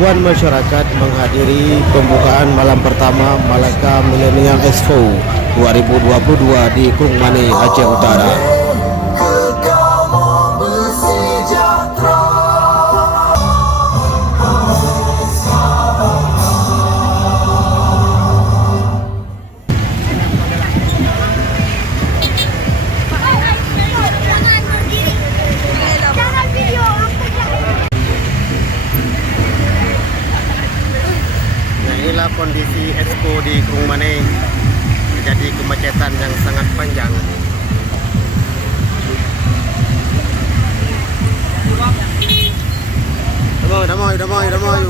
ribuan masyarakat menghadiri pembukaan malam pertama Malaka Millennial Expo 2022 di Krungmani, Aceh Utara. Inilah kondisi expo di Krungmani, terjadi kemacetan yang sangat panjang. Damai.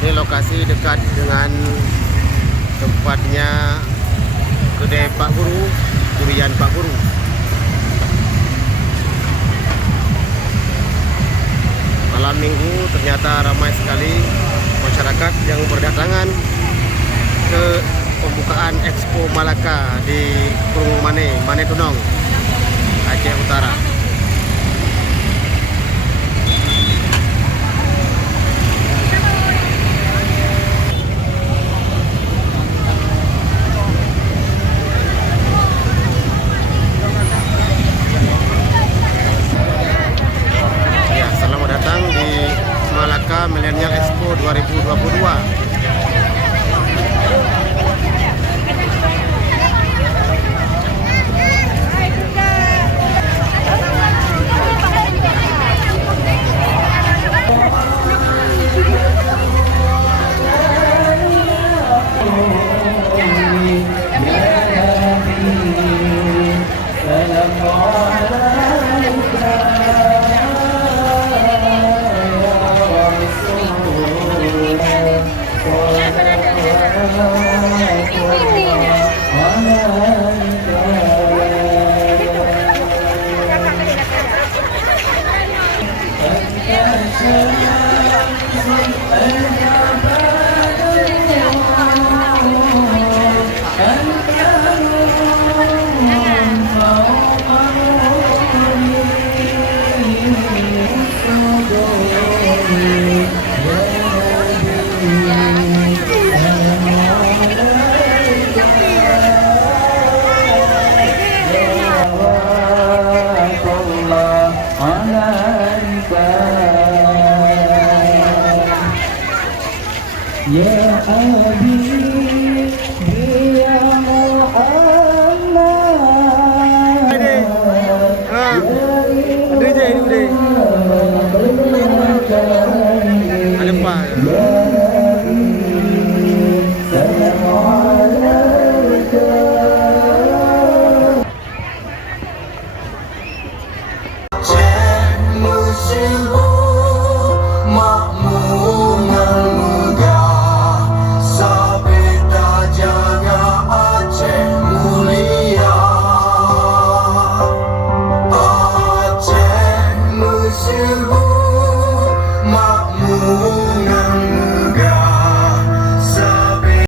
Ini lokasi dekat dengan tempatnya kedai Pak Guru, durian Pak Guru. Malam minggu ternyata ramai sekali masyarakat yang berdatangan ke pembukaan Expo Malaka di Krungmani, Mane Tunong, Aceh Utara. Millennial Expo 2022. Ya Abi